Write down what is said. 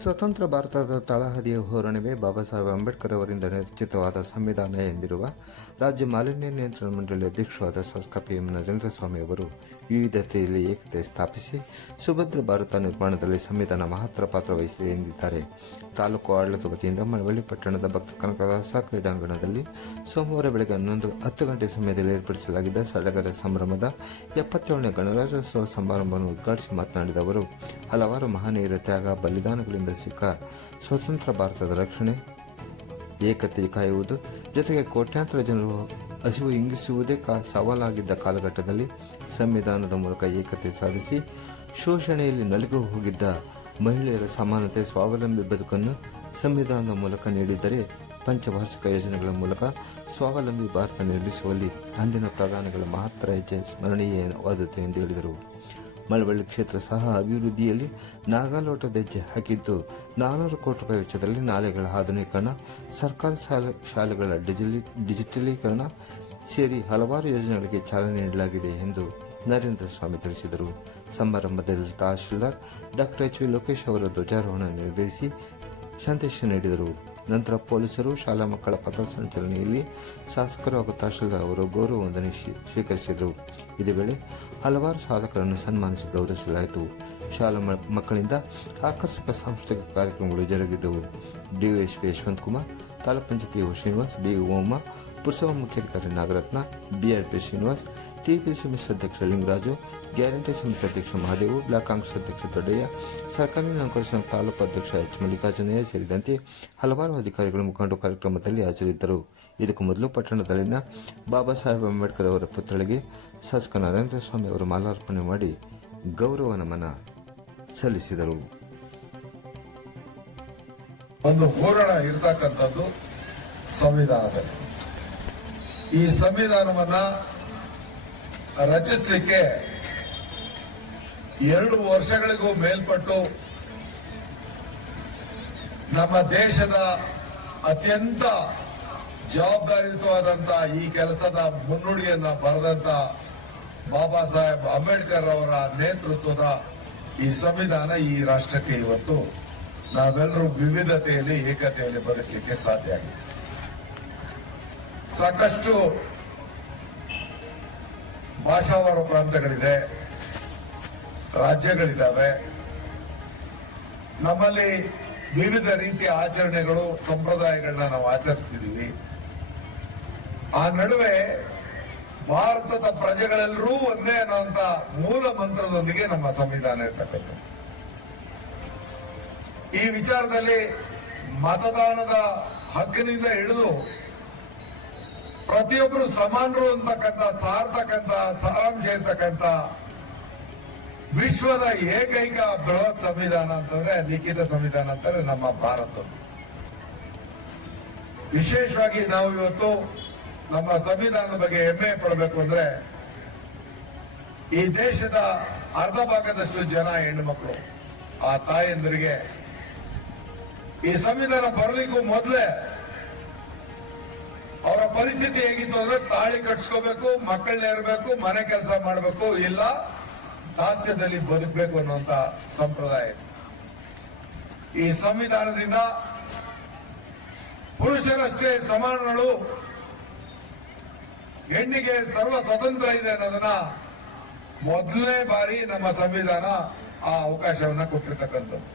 ಸ್ವತಂತ್ರ ಭಾರತದ ತಳಹದಿಯ ಹೋರಾಟವೇ ಬಾಬಾ ಸಾಹೇಬ್ ಅಂಬೇಡ್ಕರ್ ಅವರಿಂದ ರಚಿತವಾದ ಸಂವಿಧಾನ ಎಂದಿರುವ ರಾಜ್ಯ ಮಾಲಿನ್ಯ ನಿಯಂತ್ರಣ ಮಂಡಳಿ ಅಧ್ಯಕ್ಷರಾದ ಶಾಸಕ ಪಿ.ಎಂ. ನರೇಂದ್ರ ಸ್ವಾಮಿ ಅವರು ವಿವಿಧತೆಯಲ್ಲಿ ಏಕತೆ ಸ್ಥಾಪಿಸಿ ಸುಭದ್ರ ಭಾರತ ನಿರ್ಮಾಣದಲ್ಲಿ ಸಂವಿಧಾನ ಮಹತ್ತರ ಪಾತ್ರ ವಹಿಸಿದೆ ಎಂದಿದ್ದಾರೆ. ತಾಲೂಕು ಆಡಳಿತ ವತಿಯಿಂದ ಮಳವಳ್ಳಿ ಪಟ್ಟಣದ ಭಕ್ತ ಕನಕದಾಸ ಕ್ರೀಡಾಂಗಣದಲ್ಲಿ ಸೋಮವಾರ ಬೆಳಗ್ಗೆ 10 ಗಂಟೆ ಸಮಯದಲ್ಲಿ ಏರ್ಪಡಿಸಲಾಗಿದ್ದ ಸಡಗರ ಸಂಭ್ರಮದ 77ನೇ ಗಣರಾಜ್ಯೋತ್ಸವ ಸಮಾರಂಭವನ್ನು ಉದ್ಘಾಟಿಸಿ ಮಾತನಾಡಿದ ಅವರು, ಹಲವಾರು ಮಹನೀಯರ ತ್ಯಾಗ ಬಲಿದಾನಗಳಿಂದ ಸಿಕ್ಕ ಸ್ವತಂತ್ರ ಭಾರತದ ರಕ್ಷಣೆ, ಏಕತೆ ಕಾಯುವುದು ಜೊತೆಗೆ ಕೋಟ್ಯಾಂತರ ಜನರು ಹಸಿವು ಇಂಗಿಸುವುದೇ ಸವಾಲಾಗಿದ್ದ ಕಾಲಘಟ್ಟದಲ್ಲಿ ಸಂವಿಧಾನದ ಮೂಲಕ ಏಕತೆ ಸಾಧಿಸಿ ಶೋಷಣೆಯಲ್ಲಿ ನಲುಗು ಹೋಗಿದ್ದ ಮಹಿಳೆಯರ ಸಮಾನತೆ, ಸ್ವಾವಲಂಬಿ ಬದುಕನ್ನು ಸಂವಿಧಾನದ ಮೂಲಕ ನೀಡಿದ್ದರೆ ಪಂಚವಾರ್ಷಿಕ ಯೋಜನೆಗಳ ಮೂಲಕ ಸ್ವಾವಲಂಬಿ ಭಾರತ ನಿರ್ಮಿಸುವಲ್ಲಿ ಅಂದಿನ ಪ್ರಧಾನಿಗಳ ಮಹತ್ತರ ಹೆಜ್ಜೆ ಸ್ಮರಣೀಯವಾದದ್ದು ಎಂದು ಹೇಳಿದರು. ಮಳವಳ್ಳಿ ಕ್ಷೇತ್ರ ಸಹ ಅಭಿವೃದ್ಧಿಯಲ್ಲಿ ನಾಗಾಲೋಟದ ಹೆಜ್ಜೆ ಹಾಕಿದ್ದು 400 ಕೋಟಿ ರೂಪಾಯಿ ವೆಚ್ಚದಲ್ಲಿ ನಾಲೆಗಳ ಆಧುನೀಕರಣ, ಸರ್ಕಾರಿ ಶಾಲೆಗಳ ಡಿಜಿಟಲೀಕರಣ ಸೇರಿ ಹಲವಾರು ಯೋಜನೆಗಳಿಗೆ ಚಾಲನೆ ನೀಡಲಾಗಿದೆ ಎಂದು ನರೇಂದ್ರ ಸ್ವಾಮಿ ತಿಳಿಸಿದರು. ಸಮಾರಂಭದಲ್ಲಿ ತಹಶೀಲ್ದಾರ್ ಡಾ. ಎಚ್. ವಿ. ಲೋಕೇಶ್ ಅವರು ಧ್ವಜಾರೋಹಣ ನೆರವೇರಿಸಿ ಸಂದೇಶ ನೀಡಿದರು. ನಂತರ ಪೊಲೀಸರು ಶಾಲಾ ಮಕ್ಕಳ ಪಥಸಂಚಲನೆಯಲ್ಲಿ ಶಾಸಕರು ಹಾಗೂ ತಹಶೀಲ್ದಾರ್ ಅವರು ಗೌರವ ವಂದನೆ ಸ್ವೀಕರಿಸಿದರು. ಇದೇ ವೇಳೆ ಹಲವಾರು ಸಾಧಕರನ್ನು ಸನ್ಮಾನಿಸಿ ಗೌರವಿಸಲಾಯಿತು. ಶಾಲಾ ಮಕ್ಕಳಿಂದ ಆಕರ್ಷಕ ಸಾಂಸ್ಕೃತಿಕ ಕಾರ್ಯಕ್ರಮಗಳು ಜರುಗಿದ್ದವು. ಡಿವೈಎಸ್ಪಿ ಯಶವಂತ್ ಕುಮಾರ್, ತಾಲೂಕು ಪಂಚಾಯತಿ ಶ್ರೀನಿವಾಸ್, ಬಿ. ಓಮ, ಪುರಸಭಾ ಮುಖ್ಯಾಧಿಕಾರಿ ನಾಗರತ್ನ, ಬಿಆರ್ಪಿ ಶ್ರೀನಿವಾಸ್, ಟಿಪಿಸಿಎಂಎಸ್ ಅಧ್ಯಕ್ಷ ಲಿಂಗರಾಜು, ಗ್ಯಾರಂಟಿ ಸಮಿತಿ ಅಧ್ಯಕ್ಷ ಮಹಾದೇವು, ಬ್ಲಾಕ್ ಕಾಂಗ್ರೆಸ್ ಅಧ್ಯಕ್ಷ ದೊಡ್ಡಯ್ಯ, ಸರ್ಕಾರಿ ನೌಕರರ ಸಂಘ ತಾಲೂಕು ಅಧ್ಯಕ್ಷ ಎಚ್. ಮಲ್ಲಿಕಾರ್ಜುನಯ್ಯ ಸೇರಿದಂತೆ ಹಲವಾರು ಅಧಿಕಾರಿಗಳು ಮುಖಂಡರು ಕಾರ್ಯಕ್ರಮದಲ್ಲಿ ಹಾಜರಿದ್ದರು. ಇದಕ್ಕೂ ಮೊದಲು ಪಟ್ಟಣದಲ್ಲಿನ ಬಾಬಾ ಸಾಹೇಬ್ ಅಂಬೇಡ್ಕರ್ ಅವರ ಪುತ್ಥಳಿಗೆ ಶಾಸಕ ನರೇಂದ್ರ ಸ್ವಾಮಿ ಅವರು ಮಾಲಾರ್ಪಣೆ ಮಾಡಿ ಗೌರವ ನಮನ ಸಲ್ಲಿಸಿದರು. ಒಂದು ಹೋರಾಟ ಇರತಕ್ಕಂಥದ್ದು ಸಂವಿಧಾನದಲ್ಲಿ. ಈ ಸಂವಿಧಾನವನ್ನ ರಚಿಸಲಿಕ್ಕೆ 2 ವರ್ಷಗಳಿಗೂ ಮೇಲ್ಪಟ್ಟು ನಮ್ಮ ದೇಶದ ಅತ್ಯಂತ ಜವಾಬ್ದಾರಿಯುತವಾದಂತ ಈ ಕೆಲಸದ ಮುನ್ನುಡಿಯನ್ನ ಬರೆದಂತ ಬಾಬಾ ಸಾಹೇಬ್ ಅಂಬೇಡ್ಕರ್ ಅವರ ನೇತೃತ್ವದ ಈ ಸಂವಿಧಾನ ಈ ರಾಷ್ಟ್ರಕ್ಕೆ ಇವತ್ತು ನಾವೆಲ್ಲರೂ ವಿವಿಧತೆಯಲ್ಲಿ ಏಕತೆಯಲ್ಲಿ ಬದುಕಲಿಕ್ಕೆ ಸಾಧ್ಯ ಆಗಿದೆ. ಸಾಕಷ್ಟು ಭಾಷಾವಾರು ಪ್ರಾಂತಗಳಿದೆ, ರಾಜ್ಯಗಳಿದ್ದಾವೆ. ನಮ್ಮಲ್ಲಿ ವಿವಿಧ ರೀತಿಯ ಆಚರಣೆಗಳು, ಸಂಪ್ರದಾಯಗಳನ್ನ ನಾವು ಆಚರಿಸ್ತಿದ್ದೀವಿ. ಆ ನಡುವೆ ಭಾರತದ ಪ್ರಜೆಗಳೆಲ್ಲರೂ ಒಂದೇ ಅನ್ನುವಂತ ಮೂಲ ಮಂತ್ರದೊಂದಿಗೆ ನಮ್ಮ ಸಂವಿಧಾನ ಇರ್ತಕ್ಕಂಥದ್ದು. ಈ ವಿಚಾರದಲ್ಲಿ ಮತದಾನದ ಹಕ್ಕಿನಿಂದ ಹಿಡಿದು ಪ್ರತಿಯೊಬ್ಬರು ಸಮಾನರು ಅಂತಕ್ಕಂಥ ಸಾರಾಂಶ ಇರ್ತಕ್ಕಂಥ ವಿಶ್ವದ ಏಕೈಕ ಬೃಹತ್ ಸಂವಿಧಾನ ಅಂತಂದ್ರೆ ಲಿಖಿತ ಸಂವಿಧಾನ ಅಂತಂದ್ರೆ ನಮ್ಮ ಭಾರತ. ವಿಶೇಷವಾಗಿ ನಾವು ಇವತ್ತು ನಮ್ಮ ಸಂವಿಧಾನದ ಬಗ್ಗೆ ಹೆಮ್ಮೆ ಪಡಬೇಕು ಅಂದ್ರೆ ಈ ದೇಶದ ಅರ್ಧ ಭಾಗದಷ್ಟು ಜನ ಹೆಣ್ಣು ಮಕ್ಕಳು, ಆ ತಾಯಂದಿರಿಗೆ ಈ ಸಂವಿಧಾನ ಬರಲಿಕ್ಕೂ ಮೊದಲೇ ಅವರ ಪರಿಸ್ಥಿತಿ ಹೇಗಿತ್ತು ಅಂದ್ರೆ ತಾಳಿ ಕಟ್ಸ್ಕೋಬೇಕು, ಮಕ್ಕಳನ್ನ ಇರಬೇಕು, ಮನೆ ಕೆಲಸ ಮಾಡಬೇಕು, ಇಲ್ಲ ದಾಸ್ಯದಲ್ಲಿ ಬದುಕಬೇಕು ಅನ್ನುವಂತ ಸಂಪ್ರದಾಯ. ಈ ಸಂವಿಧಾನದಿಂದ ಪುರುಷರಷ್ಟೇ ಸಮಾನಗಳು, ಹೆಣ್ಣಿಗೆ ಸರ್ವ ಸ್ವತಂತ್ರ ಇದೆ ಅನ್ನೋದನ್ನ ಮೊದಲನೇ ಬಾರಿ ನಮ್ಮ ಸಂವಿಧಾನ ಆ ಅವಕಾಶವನ್ನ ಕೊಟ್ಟಿರ್ತಕ್ಕಂಥದ್ದು.